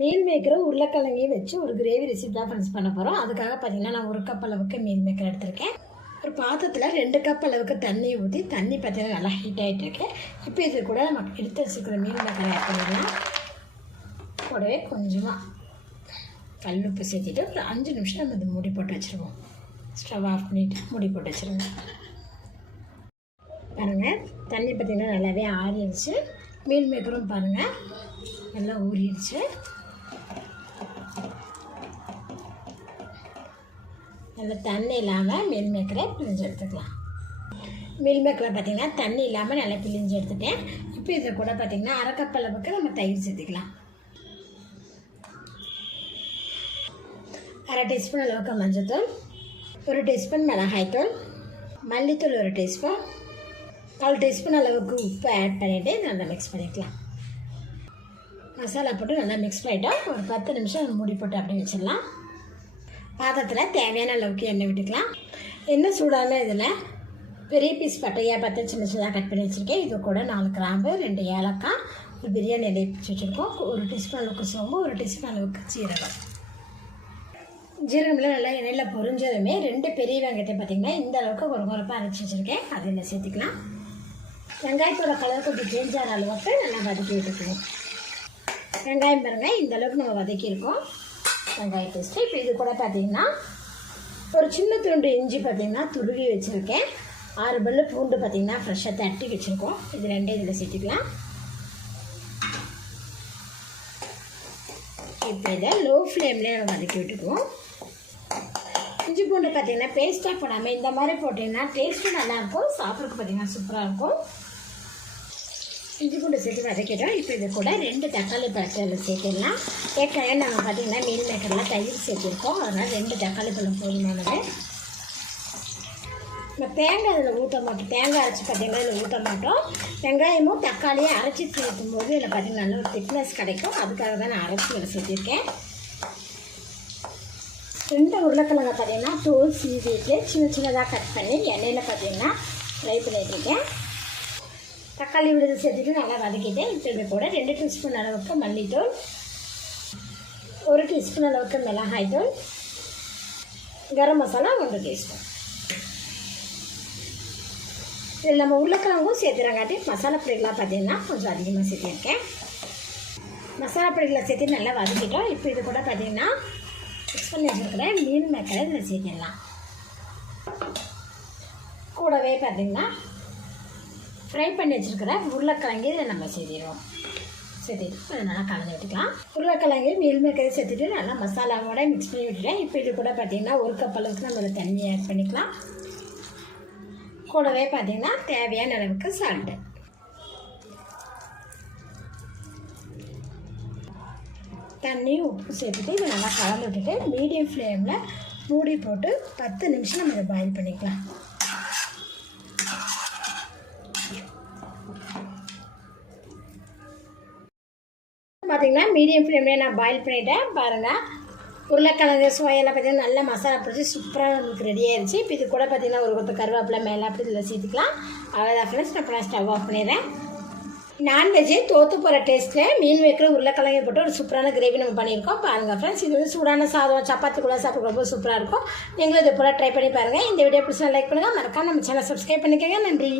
Meal மேக்கரை உருளைக்கிழங்கையும் வச்சு ஒரு gravy recipe தான் ஃப்ரெண்ட்ஸ் பண்ண போகிறோம். அதுக்காக பார்த்திங்கன்னா நான் 1 கப் அளவுக்கு மீல் மேக்கர் எடுத்திருக்கேன். ஒரு பாத்திரத்தில் 2 கப் அளவுக்கு தண்ணியை ஊற்றி தண்ணி பார்த்திங்கன்னா நல்லா ஹீட் ஆகிட்டுருக்கு. இப்போ இது கூட நம்ம எடுத்து வச்சுக்கிற மீல் மேக்கரை ஆட் பண்ணிடலாம். கூடவே கொஞ்சமாக கல்லுப்பு சேர்த்துட்டு ஒரு 5 நிமிஷம் நம்ம இது மூடி போட்டு வச்சுருவோம். ஸ்டவ் ஆஃப் பண்ணிவிட்டு மூடி போட்டு வச்சுருங்க. பாருங்கள், தண்ணி பார்த்திங்கன்னா நல்லாவே ஆறிடுச்சு. மீல் மேக்கரும் பாருங்கள் நல்லா ஊறிடுச்சு. நல்லா தண்ணி இல்லாமல் மீல் மேக்கரை பிழிஞ்சு எடுத்துக்கலாம். மீல் மேக்கரை பார்த்திங்கன்னா தண்ணி இல்லாமல் நல்லா பிழிஞ்சு எடுத்துட்டேன். இப்போ இதை கூட பார்த்திங்கன்னா 1/2 கப் அளவுக்கு நம்ம தயிர் சேர்த்துக்கலாம். 1/2 டீஸ்பூன் அளவுக்கு மஞ்சள்தூள், 1 டீஸ்பூன் மிளகாய்த்தூள், மல்லித்தூள் 1 டீஸ்பூன், 1/4 டீஸ்பூன் அளவுக்கு உப்பு ஆட் பண்ணிவிட்டு நல்லா மிக்ஸ் பண்ணிக்கலாம். மசாலா போட்டு நல்லா மிக்ஸ் பண்ணிவிட்டோம். ஒரு 10 நிமிஷம் மூடி போட்டு அப்படியே வச்சிடலாம். பாத்திரத்தில் தேவையான அளவுக்கு எண்ணெய் விட்டுக்கலாம். எண்ணெய் சூடான இதில் பெரிய பீஸ் பட்டையாக 10 சின்ன சின்னதாக கட் பண்ணி வச்சுருக்கேன். இது கூட 4 கிராம்பு, 2 ஏலக்காய், ஒரு பிரியாணி இலை பிடிச்சி வச்சுருக்கோம். 1 டீஸ்பூன் அளவுக்கு சோம்பு, 1 டீஸ்பூன் அளவுக்கு ஜீரகம். ஜீரகம்லாம் நல்லா எண்ணெயில் பொரிஞ்சதுமே 2 பெரிய வெங்காயத்தை பார்த்திங்கன்னா இந்த அளவுக்கு ஒரு குறைப்பாக அரைச்சி வச்சுருக்கேன். அதில் சேர்த்துக்கலாம். வெங்காயத்தோட கலர் கொஞ்சம் சேஞ்ச் ஆகிற அளவுக்கு நல்லா வதக்கி விட்டுக்குவோம். வெங்காயம் பாருங்கள் இந்த அளவுக்கு நம்ம வதக்கியிருக்கோம். வெங்காய பேஸ்ட்டு இப்போ இது கூட பார்த்திங்கன்னா ஒரு சின்ன துண்டு இஞ்சி பார்த்திங்கன்னா துருவி வச்சுருக்கேன். 6 பல்லு பூண்டு பார்த்திங்கன்னா ஃப்ரெஷ்ஷாக தட்டி வச்சுருக்கோம். இது 2 இதில் சேர்த்துக்கலாம். இப்போ இதை லோ ஃப்ளேம்லேயே நம்ம வதக்கி விட்டுக்குவோம். இஞ்சி பூண்டு பார்த்திங்கன்னா பேஸ்ட்டாக போடாமல் இந்த மாதிரி போட்டிங்கன்னா டேஸ்ட்டும் நல்லாயிருக்கும், சாப்பிட்றதுக்கு பார்த்திங்கன்னா சூப்பராக இருக்கும். இஞ்சி பூண்டு சேர்த்து வதக்கிட்டோம். இப்போ இது கூட 2 தக்காளி பழத்தில் சேர்த்துடலாம். ஏற்கனவே நம்ம பார்த்திங்கன்னா மீல் மேக்கரில் தயிர் சேர்த்துருக்கோம், அதனால் 2 தக்காளி பழம் போதுமானது. நம்ம தேங்காய் இதில் ஊற்ற மாட்டோம். தேங்காய் அரைச்சி பார்த்திங்கன்னா இதில் ஊற்ற மாட்டோம். வெங்காயமும் தக்காளியும் அரைச்சி சேர்த்தும் போது இதில் பார்த்திங்கன்னா நல்ல ஒரு திக்னஸ் கிடைக்கும். அதுக்காக தான் நான் அரைச்சி இதில் சேர்த்துருக்கேன். 2 உருளைக்கிழங்க பார்த்திங்கன்னா தோல் சீவிட்டு சின்ன சின்னதாக கட் பண்ணி எண்ணெயில் பார்த்திங்கன்னா ஃப்ரை பண்ணிட்டுருக்கேன். தக்காளி விடுதல் சேர்த்துட்டு நல்லா வதக்கிட்டேன். இப்போ இது கூட 2 டீஸ்பூன் அளவுக்கு மல்லித்தூள், 1 டீஸ்பூன் அளவுக்கு மிளகாய்த்தூள், கரம் மசாலா 1 டீஸ்பூன். இதில் நம்ம உருளைக்கிழங்கும் சேர்த்துறங்காட்டி மசாலா பொடிகளாக பார்த்திங்கன்னா கொஞ்சம் அதிகமாக சேர்த்திருக்கேன். மசாலா பொடிகளை சேர்த்து நல்லா வதக்கிட்டோம். இப்போ இது கூட பார்த்திங்கன்னா மிக்ஸ் பண்ணி வச்சுருக்கிற மீல் மேக்கரை இதில் சேர்த்திடலாம். கூடவே பார்த்திங்கன்னா ஃப்ரை பண்ணி வச்சுருக்கிற உருளைக்கிழங்கு இதை நம்ம சேர்த்திடுவோம். சேர்த்துட்டு அதை நல்லா கலந்து விட்டுக்கலாம். உருளைக்கிழங்கு மீல் மேக்கரை சேர்த்துட்டு நல்லா மசாலாவோட மிக்ஸ் பண்ணி விட்டுட்டேன். இப்போ இது கூட பார்த்திங்கன்னா 1 கப் அளவுக்கு நம்ம தண்ணி ஆட் பண்ணிக்கலாம். கூடவே பார்த்திங்கன்னா தேவையான அளவுக்கு சால்ட்டு. தண்ணி உப்பு சேர்த்துட்டு இதை நல்லா கலந்து விட்டுட்டு மீடியம் ஃப்ளேமில் மூடி போட்டு 10 நிமிஷம் நம்ம இதை பாயில் பண்ணிக்கலாம். பார்த்திங்கன்னா மீடியம் ஃப்ளேம்லேயே நான் பாயில் பண்ணிவிட்டேன். பாருங்கள், உருளைக்கிழங்கு சோயெல்லாம் பார்த்திங்கன்னா நல்லா மசாலா பிடிச்சி சூப்பராக நமக்கு ரெடி ஆயிடுச்சு. இப்போ இது கூட பார்த்திங்கன்னா ஒரு கொத்த கருவேப்பிலை மேலே அப்படி இதில் சேர்த்துக்கலாம். அவ்வளோதான் ஃப்ரெண்ட்ஸ், நான் ஸ்டவ் ஆஃப் பண்ணிடுறேன். நான்வெஜ்ஜே தோற்று போகிற டேஸ்ட்டில் மீன் வைக்கிற உருளைக்கிழங்கு போட்டு ஒரு சூப்பரான கிரேவி நம்ம பண்ணியிருக்கோம். பாருங்கள் ஃப்ரெண்ட்ஸ், இது வந்து சூடான சாதம் சப்பாத்தி கூட சாப்பிட ரொம்ப சூப்பராக இருக்கும். நீங்களும் இது போல் ட்ரை பண்ணி பாருங்கள். இந்த வீடியோ பிடிச்சா லைக் பண்ணுங்கள், மறக்காம நம்ம சேனல் சப்ஸ்கிரைப் பண்ணிக்கோங்க. நன்றி.